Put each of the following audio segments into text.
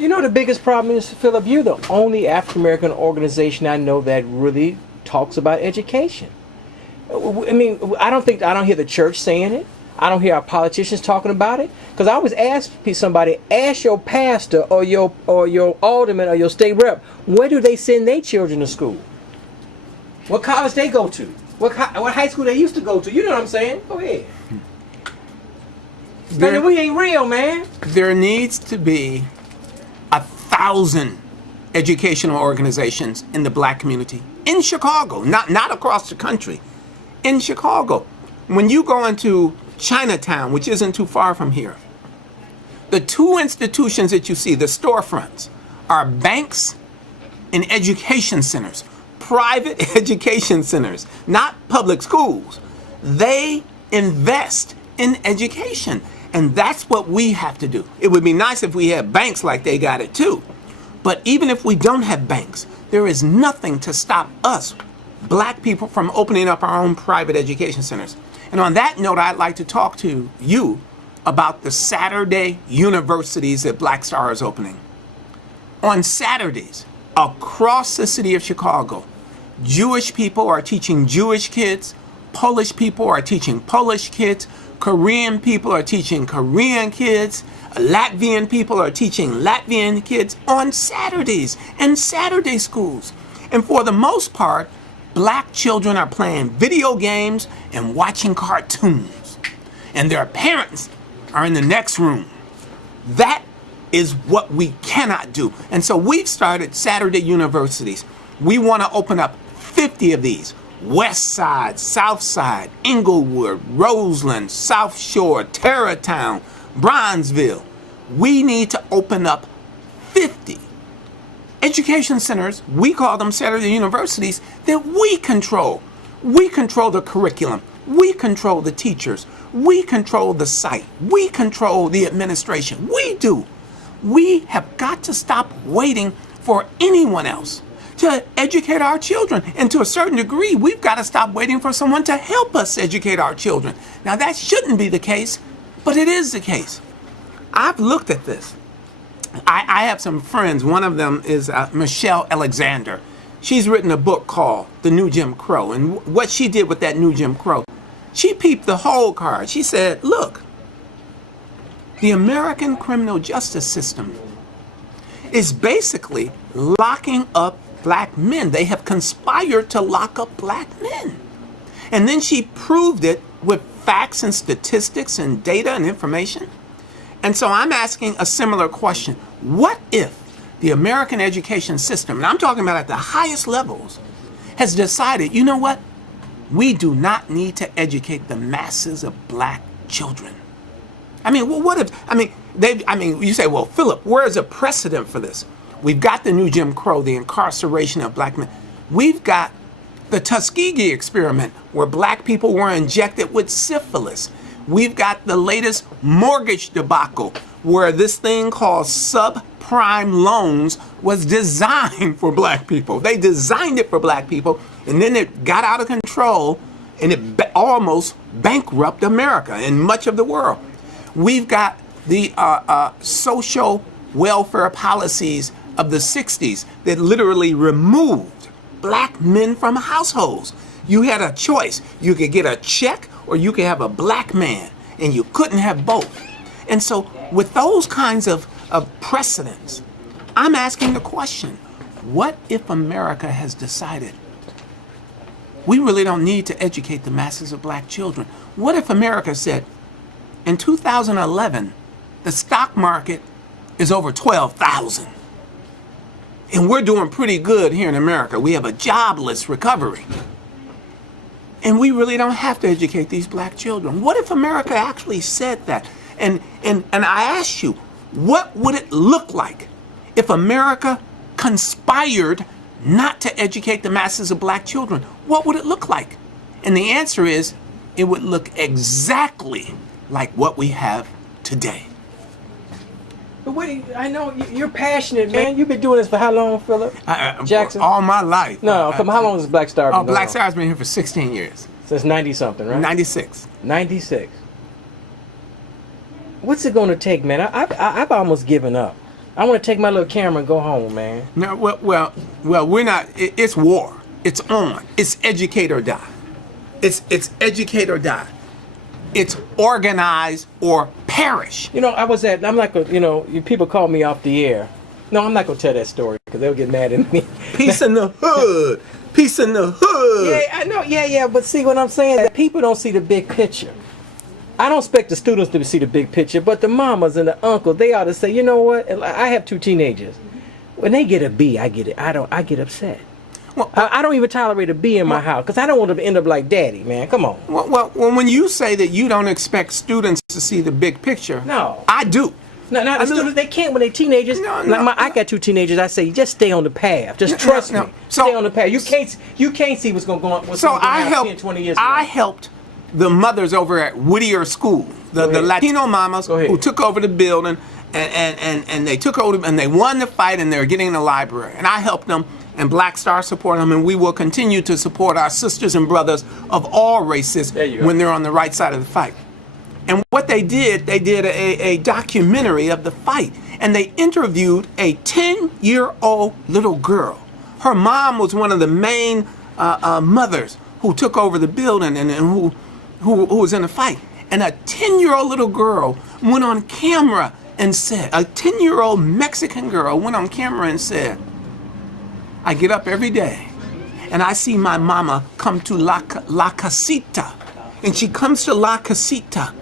You know, the biggest problem is, Philip, you're the only African American organization I know that really talks about education. I mean, I don't hear the church saying it. I don't hear our politicians talking about it. Because I always ask somebody, ask your pastor or your alderman or your state rep, where do they send their children to school? What college they go to? What high school they used to go to? You know what I'm saying? Go ahead. We ain't real, man. There needs to be 1,000 educational organizations in the black community in Chicago, not across the country. In Chicago, when you go into Chinatown, which isn't too far from here, the two institutions that you see, the storefronts, are banks and education centers, private education centers, not public schools. They invest in education. And that's what we have to do. It would be nice if we had banks like they got it too. But even if we don't have banks, there is nothing to stop us, black people, from opening up our own private education centers. And on that note, I'd like to talk to you about the Saturday universities that Black Star is opening. On Saturdays, across the city of Chicago, Jewish people are teaching Jewish kids, Polish people are teaching Polish kids, Korean people are teaching Korean kids, Latvian people are teaching Latvian kids on Saturdays in Saturday schools. And for the most part, black children are playing video games and watching cartoons. And their parents are in the next room. That is what we cannot do. And so we've started Saturday universities. We want to open up 50 of these. West Side, South Side, Inglewood, Roseland, South Shore, Tarrytown, Bronzeville. We need to open up 50 education centers, we call them Saturday universities, that we control. We control the curriculum. We control the teachers. We control the site. We control the administration. We do. We have got to stop waiting for anyone else to educate our children. And to a certain degree, we've got to stop waiting for someone to help us educate our children. Now, that shouldn't be the case, but it is the case. I've looked at this. I have some friends. One of them is Michelle Alexander. She's written a book called The New Jim Crow. And what she did with that New Jim Crow, she peeped the whole card. She said, look, the American criminal justice system is basically locking up black men. They have conspired to lock up black men. And then she proved it with facts and statistics and data and information. And so I'm asking a similar question. What if the American education system, and I'm talking about at the highest levels, has decided, you know what? We do not need to educate the masses of black children. I mean, well, what if, you say, well, Philip, where is a precedent for this? We've got the new Jim Crow, the incarceration of black men. We've got the Tuskegee experiment, where black people were injected with syphilis. We've got the latest mortgage debacle, where this thing called subprime loans was designed for black people. They designed it for black people, and then it got out of control, and it almost bankrupted America and much of the world. We've got the social welfare policies of the 60s that literally removed black men from households. You had a choice. You could get a check or you could have a black man, and you couldn't have both. And so with those kinds of precedents, I'm asking the question, what if America has decided we really don't need to educate the masses of black children? What if America said, in 2011, the stock market is over 12,000. And we're doing pretty good here in America. We have a jobless recovery. And we really don't have to educate these black children. What if America actually said that? And I ask you, what would it look like if America conspired not to educate the masses of black children? What would it look like? And the answer is, it would look exactly like what we have today. But wait, I know you're passionate, man. You've been doing this for how long, Philip Jackson? All my life. No, come on, how long has Black Star been going Black on? Star's been here for 16 years. Since 90-something, right? 96. 96. What's it going to take, man? I've almost given up. I want to take my little camera and go home, man. No, well, we're not. It's war. It's on. It's educate or die. It's educate or die. It's organize or perish. You know, I'm not going to, people call me off the air. No, I'm not going to tell that story because they'll get mad at me. Peace in the hood. Peace in the hood. Yeah, I know. Yeah. But see what I'm saying? That people don't see the big picture. I don't expect the students to see the big picture, but the mamas and the uncles, they ought to say, you know what? I have 2 teenagers. When they get a B, I get it. I get upset. Well, I don't even tolerate a B in my house because I don't want them to end up like daddy, man. Come on. Well, when you say that you don't expect students to see the big picture, No. I do. No, the students, they can't when they're teenagers. I got 2 teenagers. I say, just stay on the path. Just trust me. So- stay on the path. You can't see what's going to go on. So I 10, 20 years I from now. helped the mothers over at Whittier School, the ahead. Latino mamas Go ahead. who took over the building, and they took over and they won the fight, and they're getting the library. And I helped them, and Black Star supported them, and we will continue to support our sisters and brothers of all races There you go. when they're on the right side of the fight. And what they did a documentary of the fight, and they interviewed a 10-year-old little girl. Her mom was one of the main mothers who took over the building and who was in the fight. And a 10-year-old little girl went on camera and said, a 10-year-old Mexican girl went on camera and said, I get up every day and I see my mama come to La Casita. And she comes to La Casita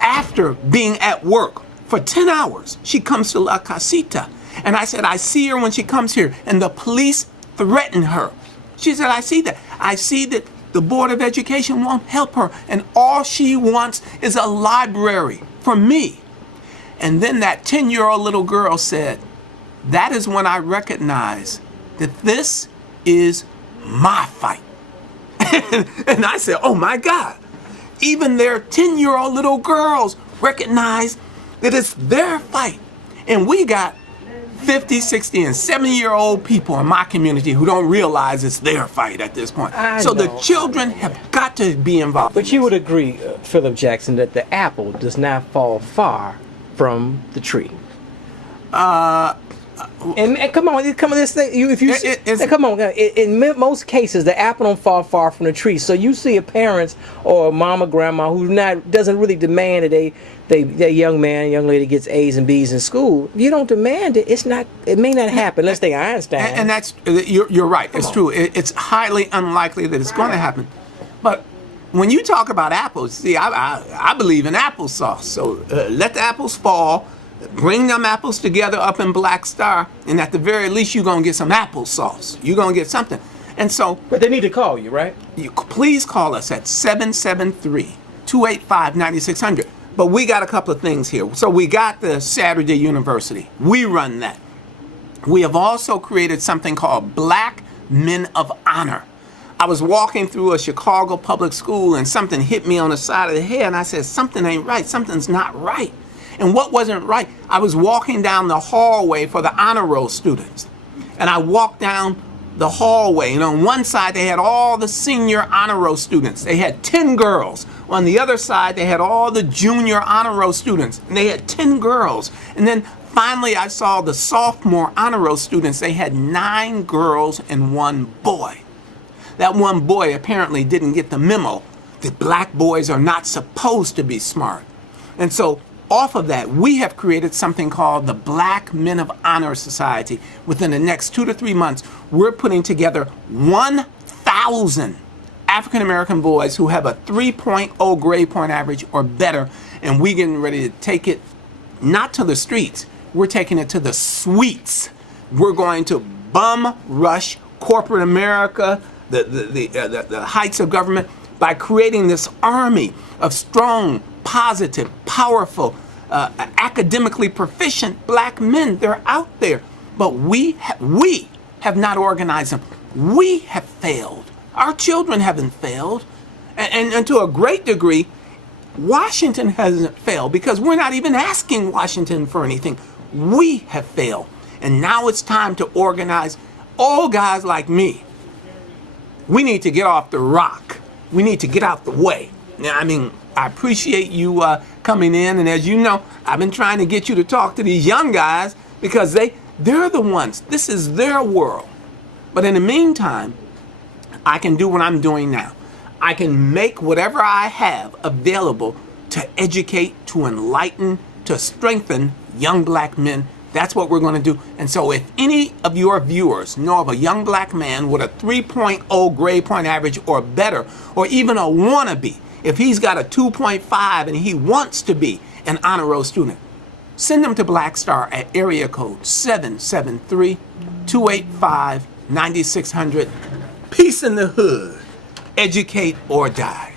after being at work for 10 hours. She comes to La Casita. And I said, I see her when she comes here. And the police threaten her. She said, I see that. I see that the Board of Education won't help her. And all she wants is a library for me. And then that 10-year-old little girl said, that is when I recognize that this is my fight. And I said, oh my God. Even their 10-year-old little girls recognize that it's their fight. And we got 50, 60, and 70-year-old people in my community who don't realize it's their fight at this point. So the children have got to be involved. But you would agree, Philip Jackson, that the apple does not fall far from the tree. And come on, this thing. Come on. In most cases, the apple don't fall far from the tree. So you see a parents or a mom or grandma who doesn't really demand that their young lady gets A's and B's in school. If you don't demand it, it may not happen. Let's take Einstein. And that's you're right. It's true. It's highly unlikely that it's going to happen. But when you talk about apples, see, I believe in applesauce. So let the apples fall. Bring them apples together up in Black Star, and at the very least, you're going to get some applesauce. You're going to get something. And so, but they need to call you, right? Please call us at 773-285-9600. But we got a couple of things here. So we got the Saturday University. We run that. We have also created something called Black Men of Honor. I was walking through a Chicago public school, and something hit me on the side of the head, and I said, something ain't right. Something's not right. And what wasn't right? I was walking down the hallway for the honor roll students. And I walked down the hallway, and on one side they had all the senior honor roll students. They had 10 girls. On the other side they had all the junior honor roll students, and they had 10 girls. And then finally I saw the sophomore honor roll students. They had 9 girls and 1 boy. That one boy apparently didn't get the memo that black boys are not supposed to be smart. And so off of that, we have created something called the Black Men of Honor Society. Within the next 2 to 3 months, we're putting together 1,000 African American boys who have a 3.0 grade point average or better, and we're getting ready to take it not to the streets, we're taking it to the suites. We're going to bum rush corporate America, the heights of government, by creating this army of strong, positive, powerful, academically proficient black men. They're out there, but we have not organized them. We have failed. Our children haven't failed, and to a great degree, Washington hasn't failed because we're not even asking Washington for anything. We have failed, and now it's time to organize all guys like me. We need to get off the rock. We need to get out the way. Now, I mean, I appreciate you coming in, and as you know, I've been trying to get you to talk to these young guys because they're the ones. This is their world. But in the meantime, I can do what I'm doing now. I can make whatever I have available to educate, to enlighten, to strengthen young black men. That's what we're going to do. And so if any of your viewers know of a young black man with a 3.0 grade point average or better, or even a wannabe, if he's got a 2.5 and he wants to be an honor roll student, send them to Black Star at area code 773-285-9600. Peace in the hood. Educate or die.